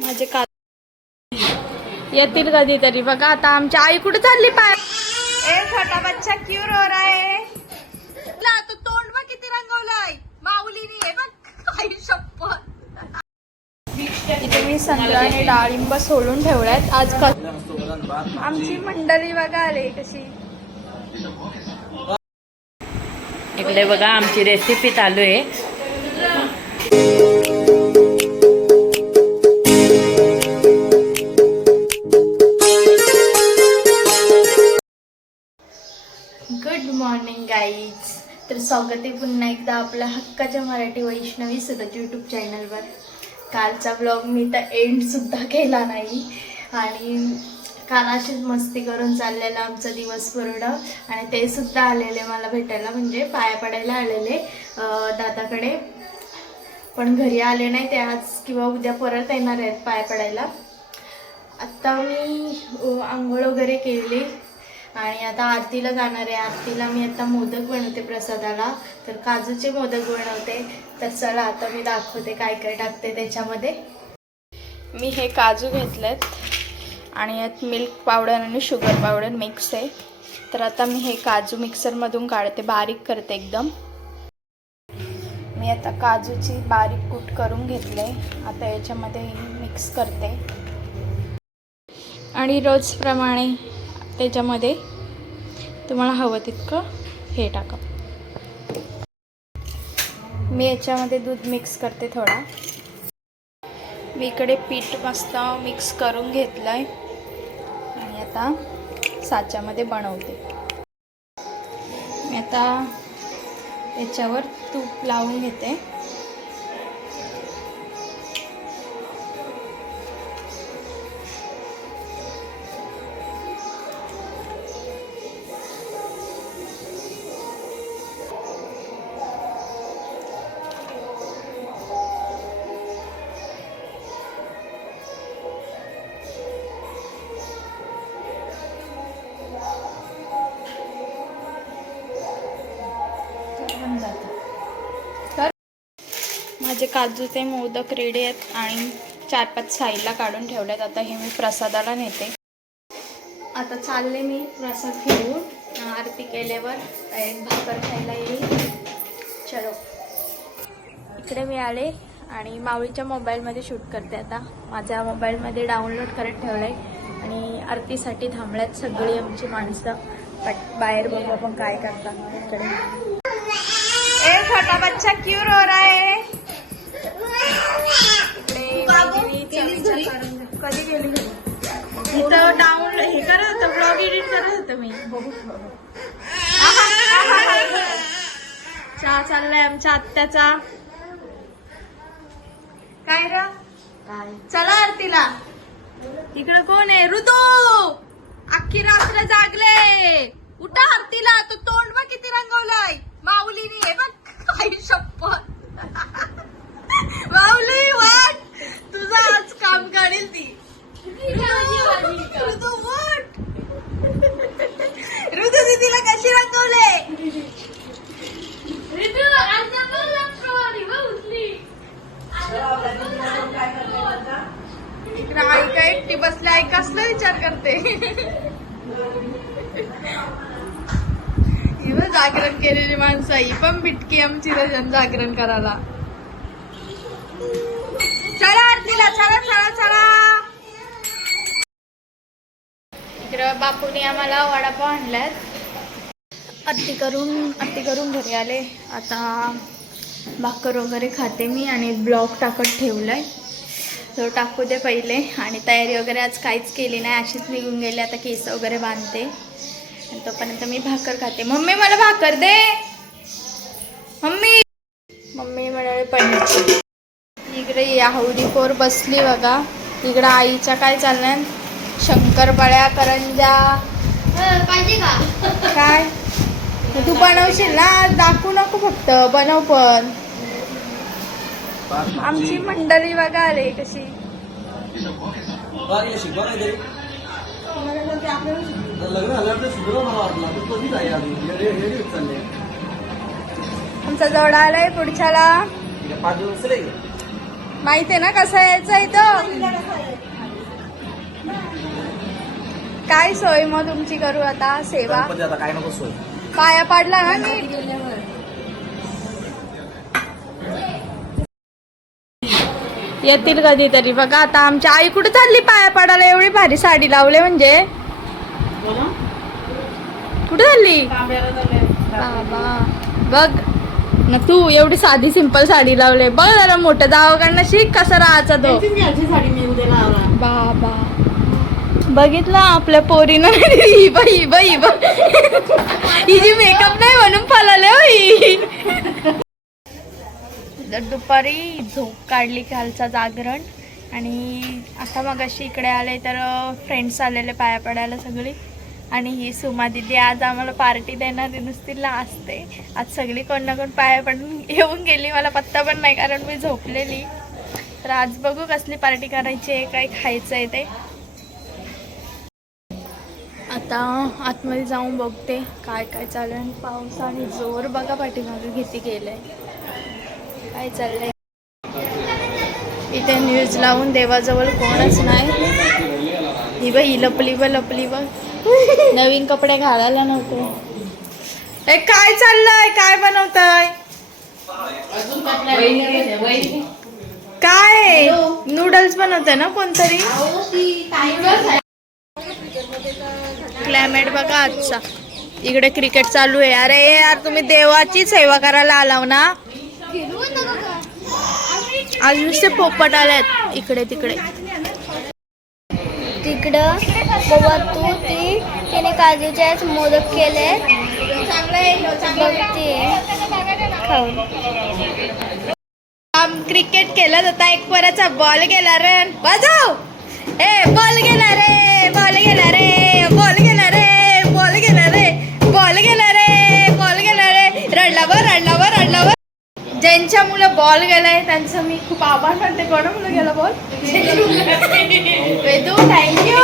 माझे का येतील कधीतरी. बघा आता आमची आई कुठे चालली पाय. ए छोटा बच्चा क्यों रो रहा है. तो तोंड बघ किती रंगवलंय माऊलीने. हे बघ आई शपथ. इथे मी संत्रा आणि डाळिंब सोलून ठेवल्यात. आज आमची मंडळी बघा आले कशी. इकडे बघा आमची रेसिपी चालू आहे. Good morning guys. तर स्वागत आहे पुन्हा एकदा आपल्या हक्काच्या मराठी वैष्णवी सुरत यूट्यूब चॅनलवर. कालचा ब्लॉग मी तर एंडसुद्धा केला नाही आणि काल अशीच मस्ती करून चाललेला आमचा दिवस पूर्ण. आणि ते सुद्धा आलेले मला भेटायला, म्हणजे पाया पडायला आलेले दादाकडे. पण घरी आले नाही ते. आज किंवा उद्या परत येणार आहेत पाया पडायला. आत्ता मी आंघोळ वगैरे केली आणि आता आरतीला जाणार आहे. आरतीला मी आता मोदक बनवते प्रसादाला. तर काजूचे मोदक बनवते. तर चला आता मी दाखवते काय काय टाकते त्याच्यामध्ये. मी हे काजू घेतलेत आणि यात मिल्क पावडर आणि शुगर पावडर मिक्स आहे. तर आता मी हे काजू मिक्सरमधून काढते, बारीक करते एकदम. मी आता काजूची बारीक कूट करून घेतले. आता याच्यामध्ये मिक्स करते आणि रोजप्रमाणे त्याच्यामध्ये तुम्हाला हवं तितकं हे टाका. मी याच्यामध्ये दूध मिक्स करते थोडा. मी इकडे पीठ मस्त मिक्स करून घेतलं आहे आणि आता साच्यामध्ये बनवते. मी आता याच्यावर तूप लावून घेते. तर माझे काजूचे मोदक रेडी आहेत आणि 4-5 साईडला काढून ठेवलेत. आता हे मी प्रसादाला नेते. आता चालले मी प्रसाद घेऊन. आरती केल्यावर एक भाकर खायला येईल. चलो. इकडे मी आले आणि माऊलीच्या मोबाईलमध्ये शूट करते. आता माझ्या मोबाईलमध्ये डाउनलोड करत ठेवलं आहे आणि आरतीसाठी थांबल्यात सगळी आमची माणसं. बाहेर बघू आपण काय करतात. इकडे ए छोटा बच्चा क्यों रो रहा है. कधी गेली इथं डाऊन हे करत होतं, ब्लॉग एडिट करत होतं मी. चहा चाललाय आमच्या आत्याचा. काय र चला आरतीला. इकडं कोण आहे. ऋतू अख्खी रात्र जागले. उठा आरतीला. तो तोंड बघ किती रंगवलंय माऊलीने. हे बघ आई शपथ. माऊली वाट तुझं आज काम काढेल ती. ऋतू उठ. ऋतू दीदीला कशी रंगवले. इकडे आई का एकटी बसली. आई कसला विचार करते. जागरण केलेली माणसं. ही पण बिटकी आमची रजन जागरण करायला. चला आरतीला. चला चला चला. इकडं बापूने आम्हाला वडापाव आणल्यात. आरती करून घरी आले. आता भाकर वगैरे खाते मी आणि ब्लॉग टाकत ठेवलाय. तो टाकू दे पहिले. आणि तयारी वगैरे आज काहीच केली नाही, अशीच निघून गेले. आता केस वगैरे बांधते आणि तोपर्यंत मी भाकर खाते. मम्मी मला भाकर दे. मम्मी म्हणाले पनीरची. इकडे याहुदी पोर बसली बघा. इकडं आईच्या काय चाललंय. शंकरपाळ्या करंजा पाहिजे का काय. तू बनवशील ना. दाखवू नको फक्त बनव पण. आमची मंडळी बघा आले कशी. आमचा जोडा आलाय पुढच्याला. 5 दिवस माहिती आहे ना कसं यायचं इथं. काय सोय मग तुमची करू आता सेवा. आता काय नको सोय. पाया पाडला ना मी. येतील कधीतरी. बघा आता आमची आई कुठे चालली पाया पाडायला. एवढी भारी साडी लावले म्हणजे. कुठे चालली बाबा. बघ ना तू एवढी साधी सिंपल साडी लावले. बघ जरा मोठं जावकडनं शिक कसं राहायचा तो. बाबा बघितलं आपल्या पोरीनं. ही बाई बाई हिची मेकअप नाही म्हणून फलाले होई. दुपारी झोप काढली कालचा जागरण. आणि आता मग अशी इकडे आले तर फ्रेंड्स आलेले पाया पडायला सगळी. आणि ही सुमा दिदी आज आम्हाला पार्टी देणारी नुसती लाजते. आज सगळी कोण ना कोण पाया पडून येऊन गेली. मला पत्ता पण नाही कारण मी झोपलेली. तर आज बघू कसली पार्टी करायची आहे काय खायचं आहे ते. आता आतमध्ये जाऊन बघते काय काय चालू आहे. पाऊस आणि जोर बघा पाठीमागे किती गेलंय. काय चाललंय इथे. न्यूज लावून देवाजवळ कोणच नाही. ही बाई लपली बघ. नवीन कपडे घालायला नव्हते. ए काय चाललंय काय बनवताय. काय नूडल्स बनवताय ना कोणतरी. क्लायमेट बघा आजचा. इकडे क्रिकेट चालू आहे. अरे यार तुम्ही देवाची सेवा करायला आलाव ना. आज नुसते पोपट आल्यात इकडे तिकडे. तिकडं बाबा तू तिने काजूचे मोदक केले खाऊन. क्रिकेट केलं होता. एक पोराचा बॉल गेला रे. वाजव. ए बॉल गेला रे. बॉल गेला रे. बॉल गेला रे. बॉल गेला रे. बॉल गेला रे. बॉल गेला रे. रडला. ज्यांच्या मुलं बॉल गेलाय त्यांचं मी खूप आभार मानते. कोणा मुलं गेला बॉल. वेदू थँक्यू.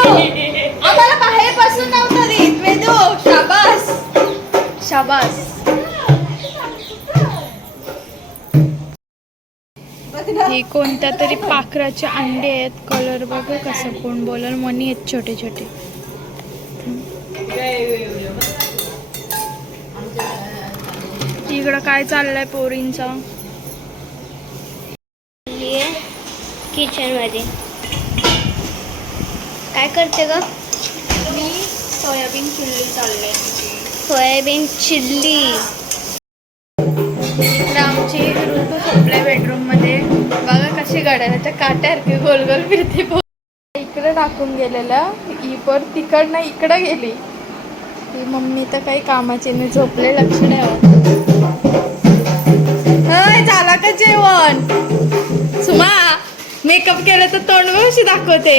आम्हाला बाहेर पासून नव्हतं देत वेदू. शाबास. हे कोणत्या तरी पाखराचे अंडे आहेत. कलर बघा कसं. कोण बोलल मनी आहेत छोटे छोटे. इकडं काय चाललंय पोरींचा. किचन मध्ये काय करते ग. मी सोयाबीन चिल्ली चाललंय. Soybean chilli. इकडे आमची ऋतू झोपल्या बेडरूम मध्ये. बघा कशी गाड्याच्या काट्यासारखी गोल गोल फिरते. इकडे टाकून गेलेलं. ही पर तिकडनं इकडं गेली. ही मम्मी तर काही कामाची नाही. झोपले लक्ष नाही. झाला का जेवण. सुमा मेकअप केलं तर तोंड कशी दाखवते.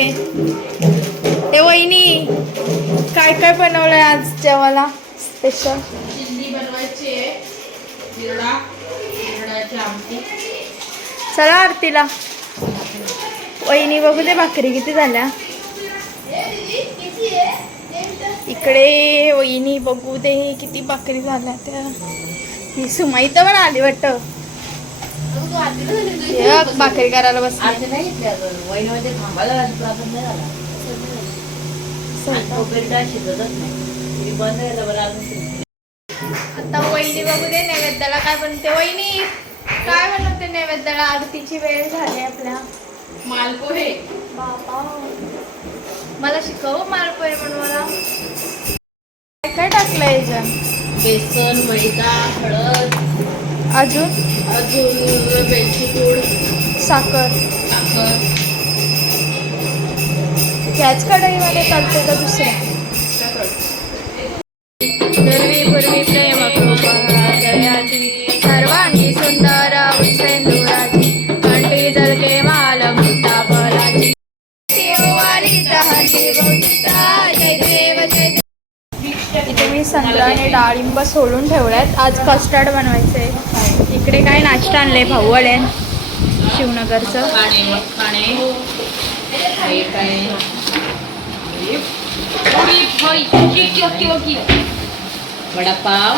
ए वहिनी काय काय बनवलंय आज जेवायला स्पेशल. चिल्ली बनवायची आहे. आमटी. चला आरतीला. वहिनी बघू दे भाकरी किती झाल्या. इकडे वहिनी बघू दे किती भाकरी झाल्या त्या. ही सुमा इथं पण आली वाटतं. भाकरी करायला बसली. आता वहिनी बघू दे नैवेद्याला काय बनते. वहिनी काय बनवते नैवेद्याला. आरतीची वेळ झाली आपल्या. मालपोहे. बाबा मला शिकव मालपोहे बनवायला. काय काय टाकलं याच्यात. बेसन मैदा हळद अजून वेलची पूड साखर. त्याच कढईमध्ये चालते का दुसऱ्या. पूर्वी प्रेम कृपा जयाची सर्वांगी सुंदर सेंदुराची कंठी जलके माल मुक्ता फलाची वाली तहाची बहुता जय देव जय देव. इथे मी संत्रा आणि डाळिंब सोडून ठेवल्यात. आज कस्टर्ड बनवायचंय. इकडे काय नाश्ता आणलंय भाऊवाले शिवनगरचं. वडापाव.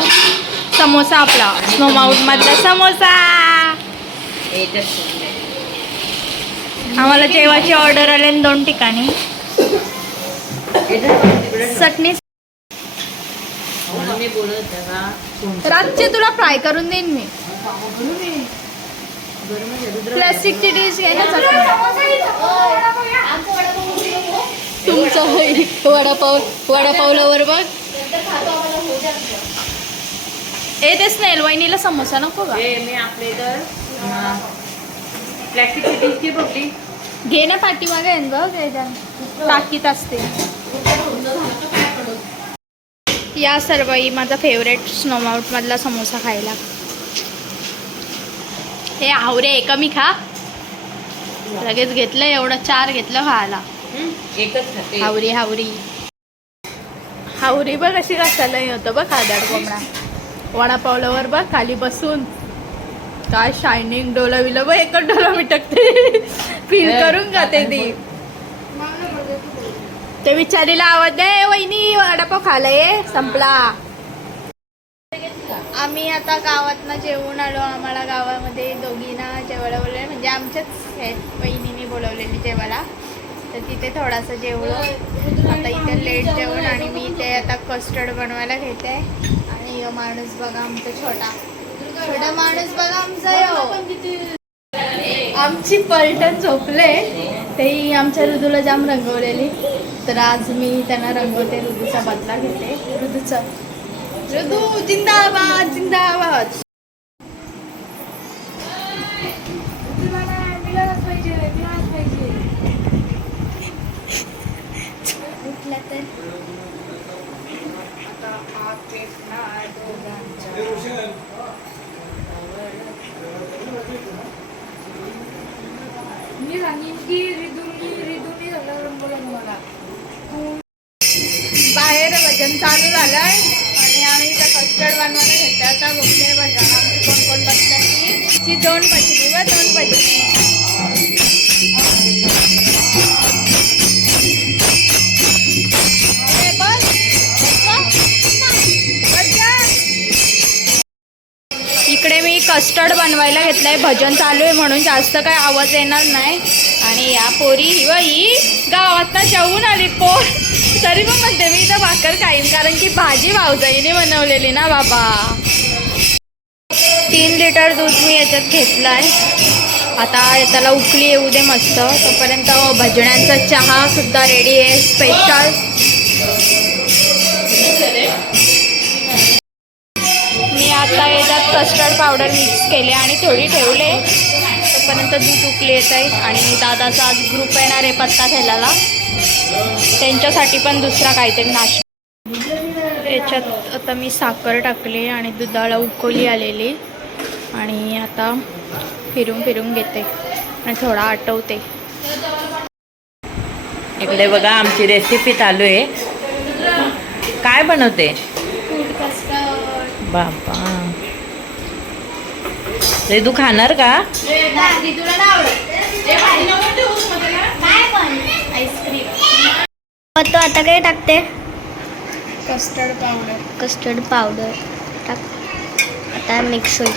समोसा आपला स्नो माउंट मधला समोसा. आम्हाला जेवायची ऑर्डर आले 2 ठिकाणी. चटणी मी बोलत होते का रातचे तुला फ्राय करून देईन मी. प्लास्टिकची डिश घे ना चटणी. तुमचं वडापावलावर बघ. ते स्नेल वहिनीला समोसा नको का? मी आपले तर प्लॅस्टिकची डिशची बघली. घे ना पाठीमागे आहे ना बघ, टाकीत असते. या सर्व ही माझा फेवरेट स्नोमाउट मधला समोसा खायला. हे हावरे कमी खा. लगेच घेतलं एवढं 4 घेतलं खायला. एकच खाते. हावरी हावरी बघ अशी कशाला होतं बघ खादाड कोंबडा. वडापावलावर बघ खाली बसून काय शायनिंग डोलाविलं बघ. एकच डोला मी टाकते. फील करून जाते ती. ते विचारीला आवाज दे वहिनी वडापाव खायला ये संपला. आम्ही आता गावातनं जेवून आलो. आम्हाला गावामध्ये दोघींना जेवायला बोलवलं, म्हणजे आमच्याच वहिनीने बोलवलेली जेवायला. तर तिथे थोडासा जेवलो. आता इथे लेट जेवण आणि मी ते आता कस्टर्ड बनवायला घेते. आणि यो माणूस बघा आमचा छोटा माणूस बघा आमचा यो. आमची पलटण झोपले. तेही आमच्या ऋतूला जाम रंगवलेली. तर आज मी त्यांना रंगवते. ऋतूचा बदला घेते. ऋतू जिंदाबाद जिंदाबाद. उठला तर बाहेर भजन चालू झालंय आणि आम्ही इथं कस्टर्ड बनवायला घेतो. आता बघते भजन आमची कोण बसल्याची. ती 2 भजनी व 2 भजनी. इकडे मी कस्टर्ड बनवायला घेतलंय. भजन चालू आहे म्हणून जास्त काही आवाज येणार नाही. आणि या पोरी ही गावात जेवून आली पोर. तरी पण म्हणते मी इथं भाकर खाईन, कारण की भाजी भाऊजाईने बनवलेली ना बाबा. 3 लिटर दूध मी याच्यात घेतलाय. आता त्याला उकळी येऊ दे मस्त. तोपर्यंत भजण्यांचा चहा सुद्धा रेडी आहे स्पेशल. मी आता याच्यात कस्टर्ड पावडर मिक्स केले आणि थोडी ठेवले. तोपर्यंत दूध उकळी येत आहे. आणि दादाचा आज ग्रुप येणार आहे पत्ता खेळायला. त्यांच्यासाठी पण दुसरा काहीतरी नाश्ता. याच्यात आता मी साखर टाकली आणि दुधाला उकळी आलेली. आणि आता फिरून घेते आणि थोडा आटवते. इकडे बघा आमची रेसिपी चालू आहे. काय बनवते फूड कस्टर्ड. बाबा रे तू खाणार का? आईस्क्रीम. तो आता काय टाकते? कस्टर्ड पावडर टाक. आता मिक्स होईल.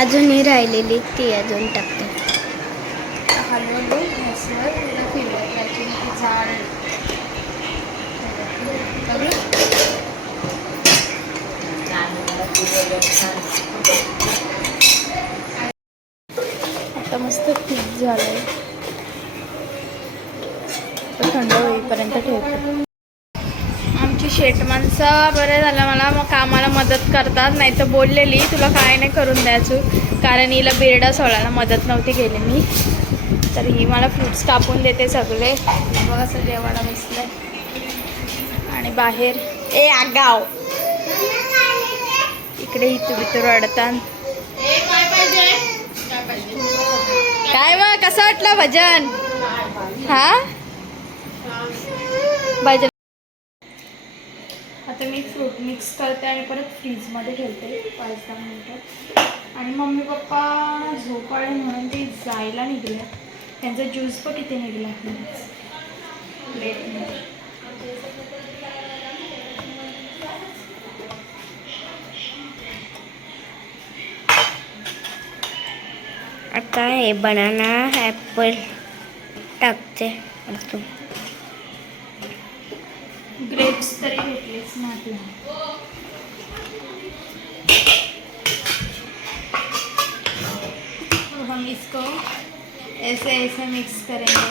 अजूनही राहिलेली ती अजून टाकते. हलवून गॅसवर फिरवायची झाड. आता मस्त पीठ झालंय. थंड होईपर्यंत ठेवते. आमची शेट माणसं बरं झालं मला मग कामाला मदत करतात. नाही तर बोललेली तुला काय नाही करून द्यायचं, कारण हिला बिरडा सोडायला मदत नव्हती केली मी. तर ही मला फ्रूट्स कापून देते सगळे. बघा असं जेवायला बसलंय. आणि बाहेर आगाव इकडे इथं रडतात. काय मग कसं वाटलं भजन? भजन आता मी फ्रूट मिक्स करते आणि परत फ्रीजमध्ये ठेवते 5-10 मिनिटं. आणि मम्मी पप्पा झोपाळे म्हणून ते जायला निघले. त्यांचा ज्यूस पण किती निघला प्लेटमध्ये. आता हे बनाना ॲपल टाकते. ग्रेप्स तरी घेतलेच ना तू. तो हम इसको ऐसे ऐसे मिक्स करेंगे.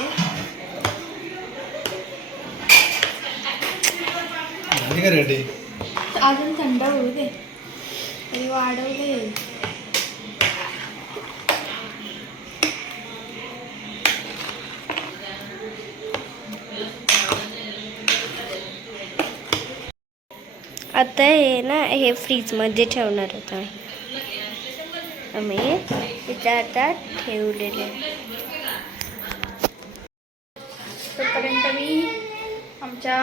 झाली का रेडी? अजून थंड होऊ दे, तरी वाढवू दे. आता हे ना हे फ्रीजमध्ये ठेवणार होता आम्ही. इथे आता ठेवलेले. तोपर्यंत मी आमच्या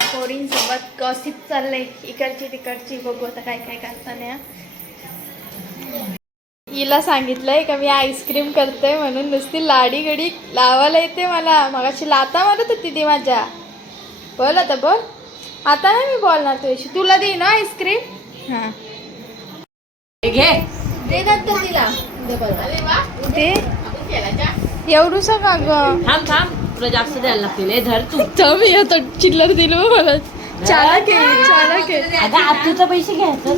पोरींसोबत गॉसिप चाललंय, इकडची तिकडची. बघू आता काय काय करताना. हिला सांगितलंय का मी आईस्क्रीम करते म्हणून नुसती लाडी गडी लावायला येते मला. मगाशी लाता मारत होती ती माझ्या. बोल आता बोल. आता नाही मी बोलणार तुझ्याशी. तुला दे ना आईस्क्रीम. हा घे दे नंतर तिला. दे एवढूसा का ग. थांब थांब, तुला जास्त द्यायला लागतील. हे धर तू. थांब आता चिल्लर दिलं मला. चालक आहे चालक आहे. अगं आतूचं पैसे घ्यायचं.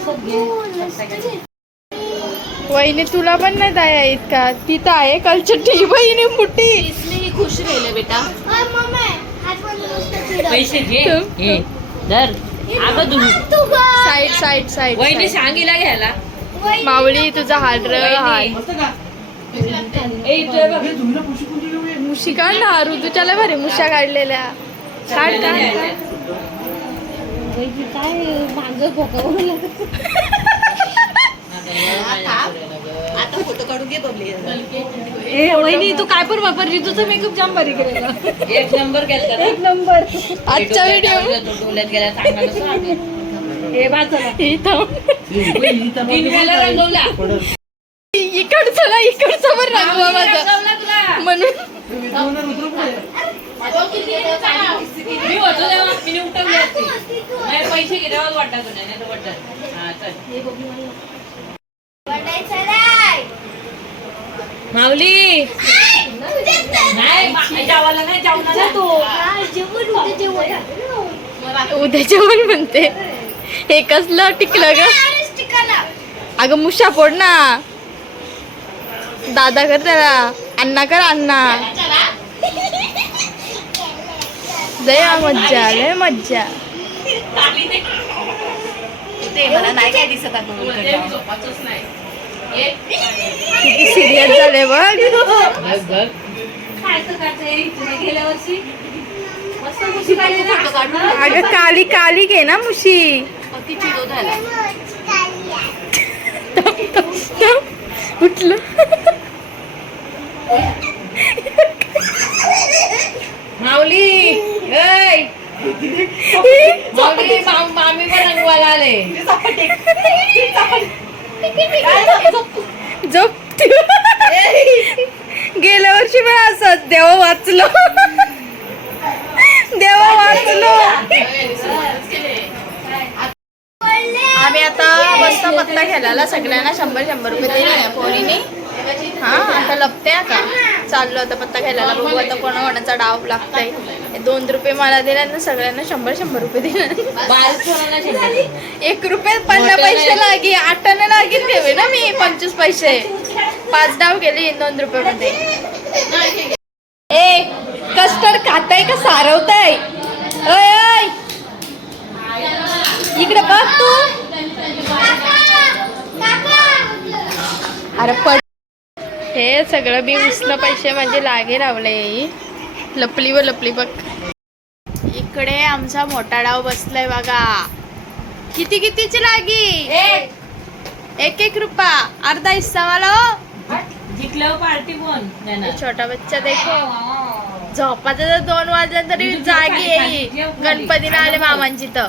वहिनी तुला पण नाही द्या इतका. तिथं आहे कलचटी वहिनी मोठी. इसलिए खुश राहिले बेटा. पैसे घे घे धर. अगं तू साईड साईड साईड. वहिनी सांगितला घ्यायला. माऊली तुझा हाड हाय. मुशी काढ ना ऋतूच्याला भारी मुशा काढलेल्या. काढ काढ. काय माझं भोकावं आता फोटो काढून घे बबली. ए वहिनी तू काय पण वापर. ऋतूचा मेकअप जाम भारी केलेला. एक नंबर केला. एक नंबर. आजचा व्हिडिओ डोल्यात गेला चांगला. हे वाचला इथं 3 वेळा रंगवला. इकडचं ना इकडचं पण रंगवा माझा रंगवला तुला म्हणून. मी होतो तेव्हा मी उठवली असती. नाही पैसे घेण्यावर वाटत तुला नाही तर वाटत. हा चल माऊली. नाही जावाला नाही जाऊ नका तू. उद्या जेवण म्हणते. हे कसलं टिकलं ग. अगं मुशा फोड ना. दादा कर त्याला. अण्णा कर अण्णा. लय मज्जा लय मज्जा. ते मला नाही काय दिसत किती सिरियस झाले बघ. गेल्या वर्षी अगं काली काली घे ना मुशी. उठलं. माऊली माऊली मामी पण रंगवायला आले. झोप. गेल्या वर्षी पण असत. देवा वाचलो. देवा वाचलो. आम्ही आता मस्त पत्ता खेळायला सगळ्यांना 100-100 रुपये दिले पोरीने. हा आता लपते. आता चाललो आता पत्ता खेळायला. बघू आता कोणाचा डाव लागतंय. 2 रुपये मला दिले ना सगळ्यांना 100-100 रुपये दिले. 1 रुपये 50 पैसे लागे. 8 लागेल ठेवे ना मी 25 पैसे. 5 डाव गेले 2 रुपये मध्ये. ए कस्टर्ड खाताय का सारवताय. ओय इकडे बघ तू. अरे पड. हे सगळं बी उसनं पैसे म्हणजे लागे लावलंय. लपली व लपली बघ. इकडे आमचा मोठा डाव बसलाय बघा. किती कितीची लागी. 1-1 रुपया. अर्धा हिस्सा मला. जिंकल्यावर पार्टी कोण. छोटा बच्चा देखो. झोपाचा 2 वाजल्या तरी जागी येईल. गणपतीला आले मामांची तर.